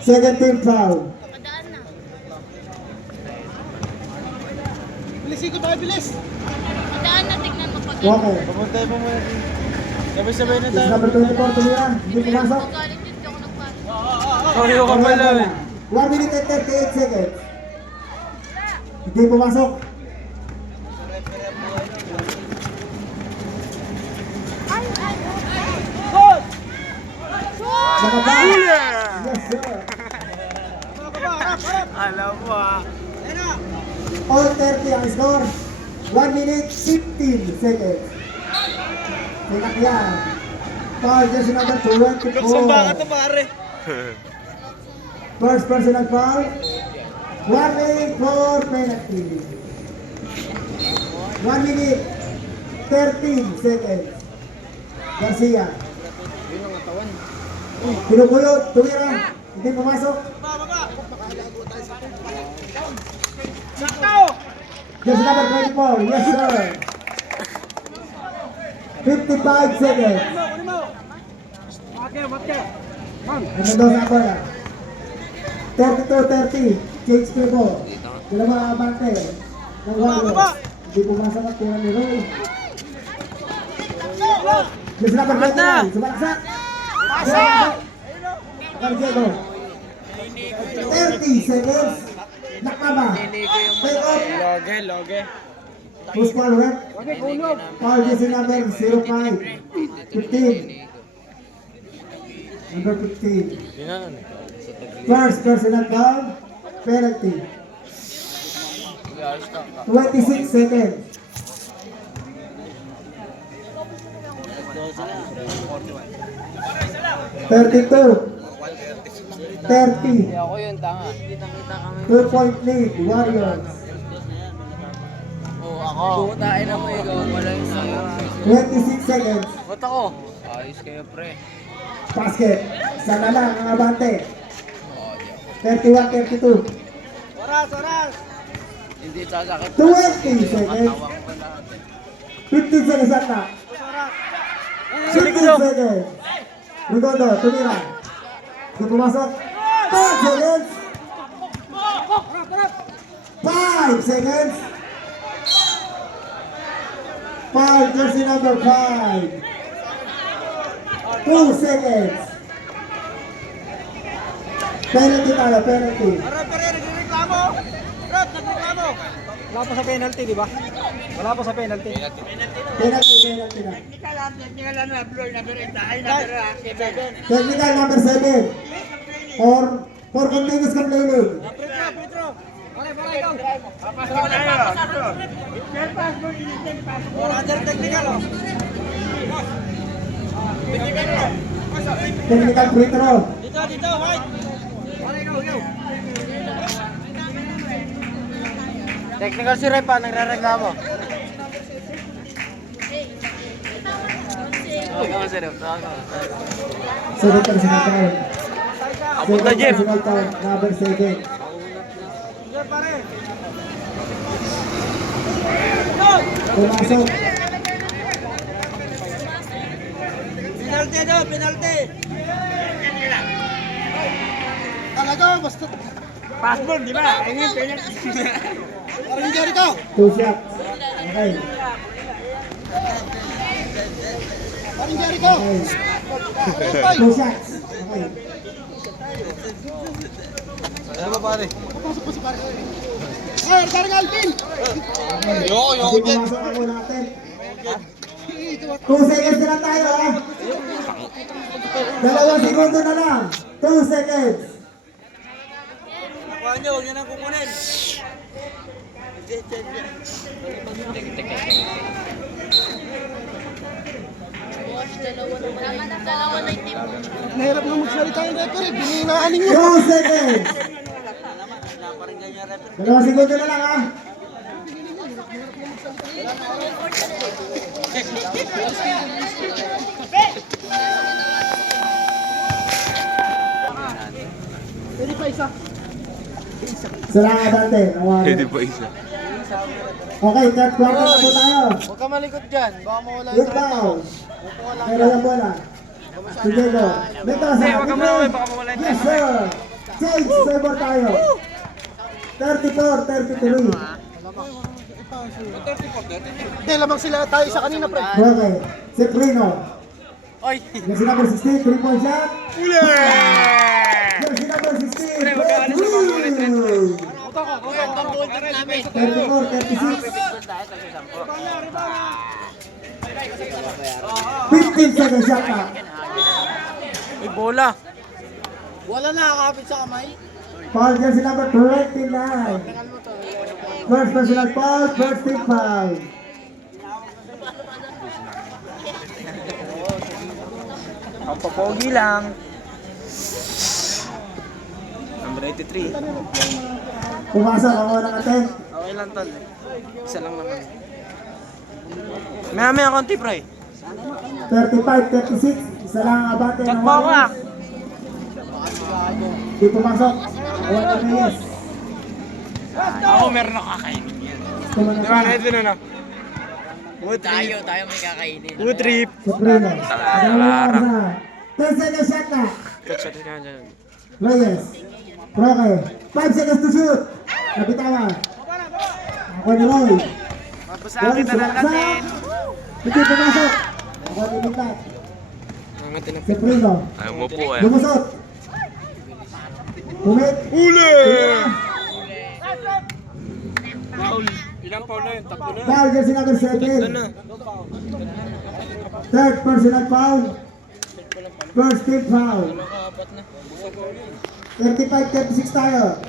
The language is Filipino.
Second team foul. Bilisin ko ba, bilis! Daan na, tignan mo pag Okay. Papuntay mo muna. Sabay-sabay na Is tayo. number 24 tumira. Hindi pumasok. magalit yun, di ako nagpasok. Kayo ka pala eh. 1 minute and 38 seconds. Hindi pumasok. Nakabang. Yes, sir. Alam mo ah. All 30 ang score. 1 minute 15 seconds. Tingnan yan. Foul jersey number 24. Samba ka to pare. First personal foul. 1 minute for penalty. 1 minute 13 seconds. Garcia. Pinupulot. Tumira. Hindi pumasok. Jersey number 24. Yes, sir. 55 seconds. Mendoza bola. 32-30. Change tempo. Dalawang abante. Ng Warriors. Hindi pumasok at tira ni Roy. Jersey number 29. Sumalaksak. Pasok! Cardiego. 30 seconds. Nakaba. Take off. Loge. Push foul rep. Foul jersey number 05. 15. Number 15. First personal foul. Penalty. 26 seconds. 32. 30. Ako yun, tanga. 2-point lead. Warriors. Oo, ako. Putain na mo ikaw. Wala yung sa'yo. 26 seconds. Ba't ako? Ayos kayo pre. Basket. Sana lang ang abante. 31-32. Oras! Hindi sasakit. 20 seconds. 15 seconds at na. 16 seconds. Rigondo, tumira. Hindi pumasok. 10 seconds. 5 seconds. 5, jersey number 5. 2 seconds. Penalty tayo, penalty. Nagreklamo! Nagreklamo! Wala pa sa penalty, di ba? Wala pa sa penalty. Penalty na. Technical number 7. For continuous complaining. Petro! Pare, ikaw! Under technical, oh. Technical free throw. Dito, white! Pare, ikaw! Technical si Repa, nagre-reklamo. Second personal foul. Apunta, Jim. Second personal foul, number 7. Yan, pare! Pumasok. Penalty! Talaga, basta... Passball, di ba? Ayun, penalty. Parang dyan ito. 2 shots. Okay. Parang dyan ito. Okay. 2 shots. Okay. Ano ba pare? Papasok pa si pare. Ay, parang Alvin! Hindi pumasok ako natin. 2 seconds na lang tayo, ha? 2 segundo na lang. 2 seconds. Nakuha nyo, huwag nyo nang kukunin. Dalawa na yung team. Nahirap na magsalita yung referee, bininaan ninyo. 2 seconds. 2 segundo na lang, ha? Pwede pa isa. Salamat natin. Pwede pa isa. Okay, third quarter na po tayo. Huwag ka malikot dyan, baka mawala Good foul. Upo ka lang Pero dyan. yung bola. Si Diego. Mendoza. Wag ka mawala, baka mawala yung Yes, sir. Change favor tayo. 34-33. Hindi, lamang sila tayo sa kanina, pre. Okay. Si Prino. Oy! Jersey number 16, 3-point shot. Uli! Jersey number 16, Pre, magkakalis na mga ulit, Red Bull. 34-36. 15 seconds shot na. Uy, bola! Wala nakakapit sa kamay. Foul jersey number 29. First personal foul, first team foul. Ang papogi lang. Number 83. Pumasok ang unang attempt. Okay lang, tol. Isa lang naman. Maya konti, pre. 35-36. Isa lang ang abate Chat ng mo ako, ah. Warriors. Di pumasok. Wala na yes. Ako meron ako kakainin yan. Tumanong Di ba, pa. Edwin, ano? Food trip. Tayo may kakainin. Food trip. Supremo. Dalawang na. 10 seconds shot na. Shot ka dyan. Reyes. Roque. 5 seconds to shoot. Nabitawan. Ako ni Roy. Mabasahan kita ng Latin. Hindi pumasok. Ako ni Mitat. Nangatin na. Supremo. Ayaw mo po, eh. Lumusot. Humit. Uli! Foul. Ilang foul na yun? Tatlo na. Foul jersey number 7. Third personal foul. First team foul. 35-36 tayo.